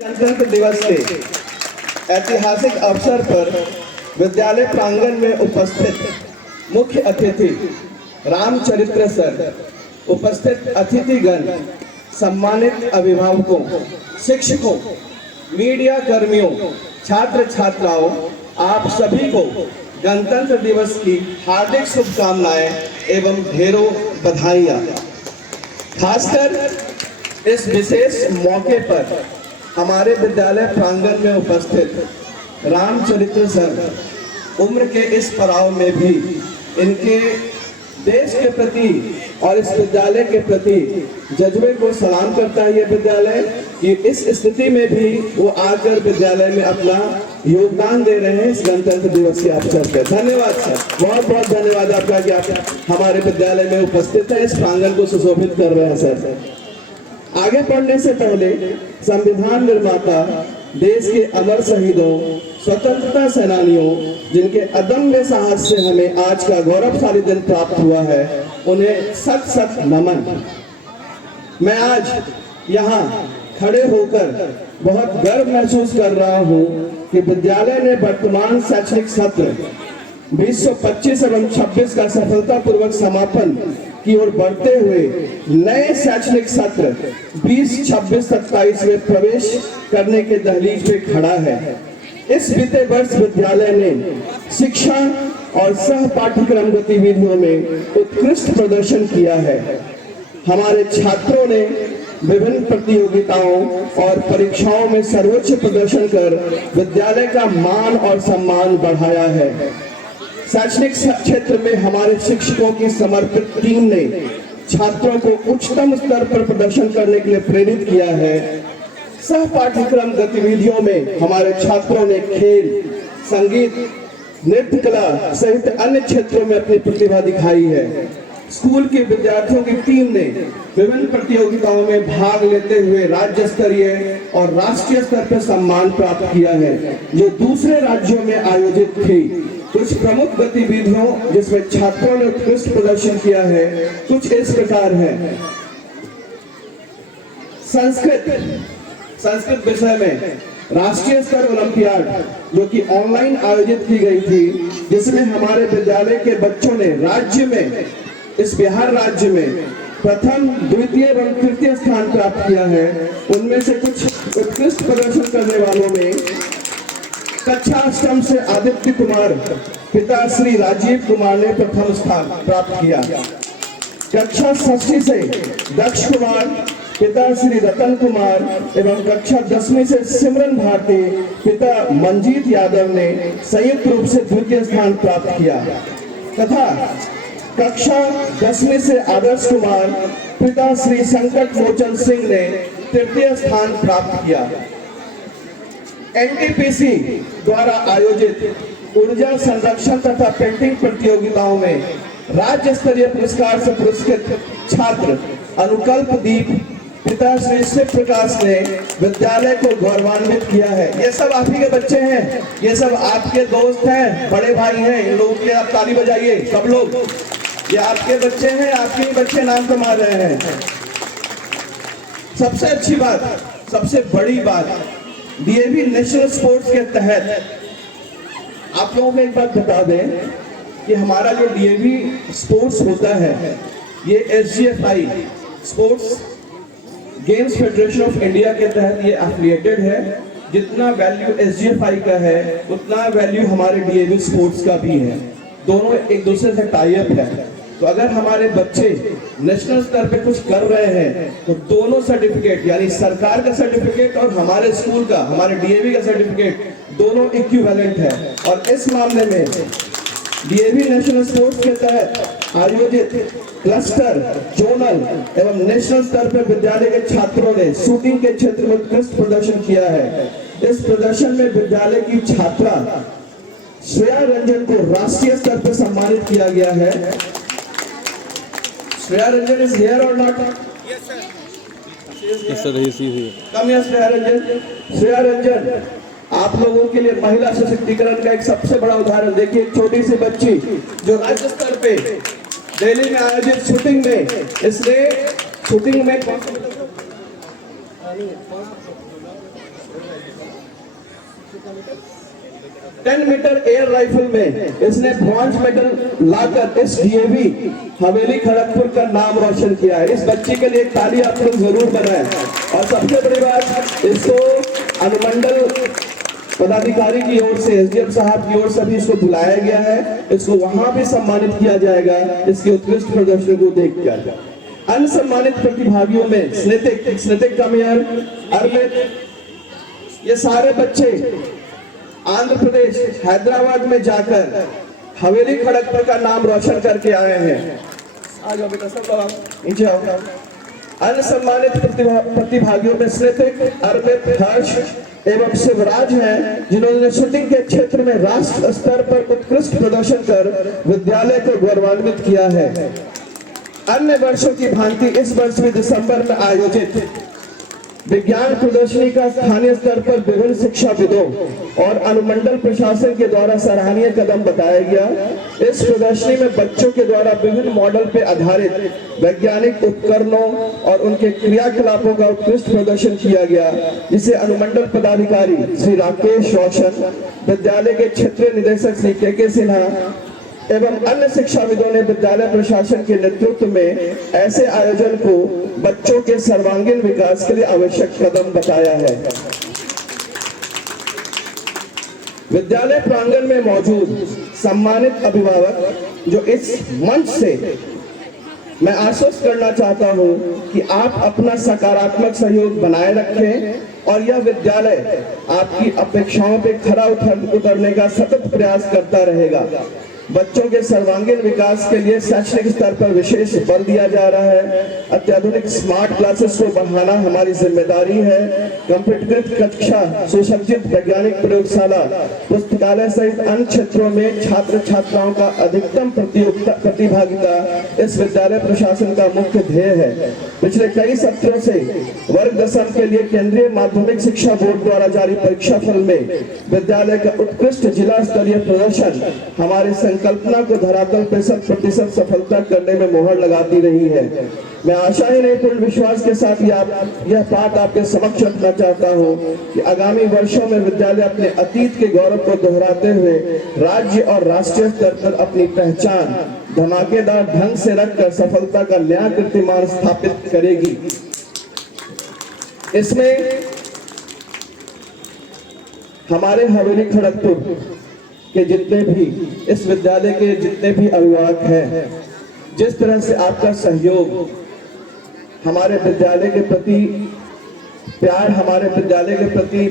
गणतंत्र दिवस के ऐतिहासिक अवसर पर विद्यालय प्रांगण में उपस्थित मुख्य अतिथि रामचरित्र सर, उपस्थित अतिथिगण, सम्मानित अभिभावकों, शिक्षकों, मीडिया कर्मियों, छात्र छात्राओं, आप सभी को गणतंत्र दिवस की हार्दिक शुभकामनाएं एवं ढेरों बधाइयां। खासकर इस विशेष मौके पर हमारे विद्यालय प्रांगण में उपस्थित रामचरित्र सर उम्र के इस पड़ाव में भी इनके देश के प्रति और इस विद्यालय के प्रति जज्बे को सलाम करता है। ये विद्यालय कि इस स्थिति में भी वो आकर विद्यालय में अपना योगदान दे रहे हैं इस गणतंत्र दिवस के अवसर पर। धन्यवाद सर, बहुत बहुत धन्यवाद आपका कि आप हमारे विद्यालय में उपस्थित हैं, इस प्रांगण को सुशोभित कर रहे हैं सर। आगे बढ़ने से पहले संविधान निर्माता, देश के अमर शहीदों, स्वतंत्रता सेनानियों, जिनके अदम्य साहस से हमें आज का गौरवशाली दिन प्राप्त हुआ है, उन्हें सत सत नमन। मैं आज यहाँ खड़े होकर बहुत गर्व महसूस कर रहा हूँ कि विद्यालय ने वर्तमान शैक्षणिक सत्र 2025 एवं 26 का सफलतापूर्वक समापन की ओर बढ़ते हुए नए शैक्षणिक सत्र 2026-27 में प्रवेश करने के दहलीज पे खड़ा है। इस बीते वर्ष विद्यालय ने शिक्षा और सह पाठ्यक्रम गतिविधियों में उत्कृष्ट प्रदर्शन किया है। हमारे छात्रों ने विभिन्न प्रतियोगिताओं और परीक्षाओं में सर्वोच्च प्रदर्शन कर विद्यालय का मान और सम्मान बढ़ाया है। शैक्षणिक क्षेत्र में हमारे शिक्षकों की समर्पित टीम ने छात्रों को उच्चतम स्तर पर प्रदर्शन करने के लिए प्रेरित किया है। सह पाठ्यक्रम गतिविधियों में हमारे छात्रों ने खेल, संगीत, नृत्य कला सहित अन्य क्षेत्रों में अपनी प्रतिभा दिखाई है। स्कूल के विद्यार्थियों की टीम ने विभिन्न प्रतियोगिताओं में भाग लेते हुए राज्य स्तरीय और राष्ट्रीय स्तर पर सम्मान प्राप्त किया है, जो दूसरे राज्यों में आयोजित थी। कुछ प्रमुख गतिविधियों जिसमें छात्रों ने उत्कृष्ट प्रदर्शन किया है कुछ इस प्रकार है। संस्कृत विषय में राष्ट्रीय स्तर ओलंपियाड जो कि ऑनलाइन आयोजित की गई थी, जिसमें हमारे विद्यालय के बच्चों ने राज्य में, इस बिहार राज्य में प्रथम, द्वितीय एवं तृतीय स्थान प्राप्त किया है। उनमें से कुछ उत्कृष्ट प्रदर्शन करने वालों में कक्षा अष्टम से आदित्य कुमार, पिता श्री राजीव कुमार ने प्रथम स्थान प्राप्त किया। कक्षा षष्ठी से दक्ष कुमार, पिता श्री रतन कुमार एवं कक्षा 10वीं से सिमरन भारती, पिता मंजीत यादव ने संयुक्त रूप से द्वितीय स्थान प्राप्त किया तथा कक्षा 10वीं से आदर्श कुमार, पिता श्री संकट मोचन सिंह ने तृतीय स्थान प्राप्त किया। एनटीपीसी द्वारा आयोजित ऊर्जा संरक्षण तथा पेंटिंग प्रतियोगिताओं में राज्य स्तरीय पुरस्कार से पुरस्कृत छात्र अनुकल्प दीप, पिता श्री शिव प्रकाश ने विद्यालय को गौरवान्वित किया है। ये सब आप ही के बच्चे हैं, ये सब आपके दोस्त हैं, बड़े भाई हैं। इन लोगों के आप ताली बजाइए सब लोग। ये आपके बच्चे हैं, आपके ही बच्चे नाम कमा रहे हैं। सबसे अच्छी बात, सबसे बड़ी बात, डीएवी नेशनल स्पोर्ट्स के तहत आप लोगों को एक बात बता दें कि हमारा जो डीएवी स्पोर्ट्स होता है, ये SGFI sports games federation of India के तहत ये एफिलिएटेड है। जितना वैल्यू एसजीएफआई का है उतना वैल्यू हमारे डीएवी स्पोर्ट्स का भी है। दोनों एक दूसरे से टाई अप है। तो अगर हमारे बच्चे नेशनल स्तर पे कुछ कर रहे हैं तो दोनों सर्टिफिकेट, यानी सरकार का सर्टिफिकेट और हमारे स्कूल का, हमारे डीएवी का सर्टिफिकेट, दोनों इक्विवेलेंट है। और इस मामले में डीएवी नेशनल स्पोर्ट्स के तहत आयोजित क्लस्टर, जोनल एवं नेशनल स्तर पर विद्यालय के छात्रों ने शूटिंग के क्षेत्र में उत्कृष्ट प्रदर्शन किया है। इस प्रदर्शन में विद्यालय की छात्रा श्रेया रंजन को राष्ट्रीय स्तर पर सम्मानित किया गया है। Shreya Ranjan is here or not? Yes sir. Yes sir, he is here. Come here Shreya Ranjan. Shreya Ranjan आप लोगों के लिए महिला सशक्तिकरण का एक सबसे बड़ा उदाहरण देखिए। एक छोटी सी बच्ची जो राज्य स्तर पे दिल्ली में आयोजित शूटिंग में, इसने शूटिंग में 10 मीटर एयर राइफल में इसने ब्रॉन्ज मेडल लाकर इस डीएवी हवेली खड़गपुर का नाम रोशन किया है। इस बच्चे के लिए एक ताली आप लोग जरूर बनाएं। और सबसे बड़ी बात, इसको अनुमंडल पदाधिकारी की ओर से, एसडीएम साहब की ओर से भी इसको बुलाया गया है। इसको वहां भी सम्मानित किया जाएगा इसके उत्कृष्ट प्रदर्शन को देखकर। अन्य सम्मानित प्रतिभागियों में स्नेतिक कमियर, अर्पित, ये सारे बच्चे आंध्र प्रदेश हैदराबाद में जाकर हवेली खड़गपुर का नाम रोशन करके आए हैं। आ जाओ बेटा, सब लोग नीचे आओ। अन्य सम्मानित प्रतिभागियों में स्नेतिक, अर्पित, हर्ष एवं शिवराज हैं, जिन्होंने शूटिंग के क्षेत्र में राष्ट्र स्तर पर उत्कृष्ट प्रदर्शन कर विद्यालय को गौरवान्वित किया है। अन्य वर्षों की भांति इस वर्ष भी दिसंबर में आयोजित विज्ञान प्रदर्शनी का स्थानीय स्तर पर विभिन्न शिक्षाविदों और अनुमंडल प्रशासन के द्वारा सराहनीय कदम बताया गया। इस प्रदर्शनी में बच्चों के द्वारा विभिन्न मॉडल पर आधारित वैज्ञानिक उपकरणों और उनके क्रियाकलापों का उत्कृष्ट प्रदर्शन किया गया, जिसे अनुमंडल पदाधिकारी श्री राकेश रोशन, विद्यालय के क्षेत्रीय निदेशक श्री के सिन्हा एवं अन्य शिक्षाविदों ने विद्यालय प्रशासन के नेतृत्व में ऐसे आयोजन को बच्चों के सर्वांगीण विकास के लिए आवश्यक कदम बताया है। विद्यालय प्रांगण में मौजूद सम्मानित अभिभावक जो इस मंच से मैं आश्वस्त करना चाहता हूं कि आप अपना सकारात्मक सहयोग बनाए रखें और यह विद्यालय आपकी अपेक्षाओं पर खरा उतरने का सतत प्रयास करता रहेगा। बच्चों के सर्वांगीण विकास के लिए शैक्षणिक स्तर पर विशेष बल दिया जा रहा है। अत्याधुनिक स्मार्ट क्लासेस को बढ़ाना हमारी जिम्मेदारी है। कंप्यूटरीकृत कक्षा, सुसज्जित वैज्ञानिक प्रयोगशाला, पुस्तकालय सहित अन्य क्षेत्रों में छात्र छात्राओं का अधिकतम प्रतिभागिता इस विद्यालय प्रशासन का मुख्य ध्येय है। पिछले कई सत्रों से वर्ग 10 के लिए केंद्रीय माध्यमिक शिक्षा बोर्ड द्वारा जारी परीक्षा फल में विद्यालय का उत्कृष्ट जिला स्तरीय प्रदर्शन हमारे संकल्पना को धरातल पे 100% सफलता करने में मोहर लगाती रही है। मैं आशा ही नहीं पूर्ण विश्वास के साथ यह बात आपके समक्ष रखना चाहता हूं कि आगामी वर्षों में विद्यालय अपने अतीत के गौरव को दोहराते हुए राज्य और राष्ट्रीय स्तर पर अपनी पहचान धमाकेदार ढंग से रखकर सफलता का नया कीर्तिमान स्थापित करेगी। इसमें हमारे हवेली खड़गपुर के जितने भी, इस विद्यालय के जितने भी अभिभावक हैं, जिस तरह से आपका सहयोग हमारे विद्यालय के प्रति, प्यार हमारे विद्यालय के प्रति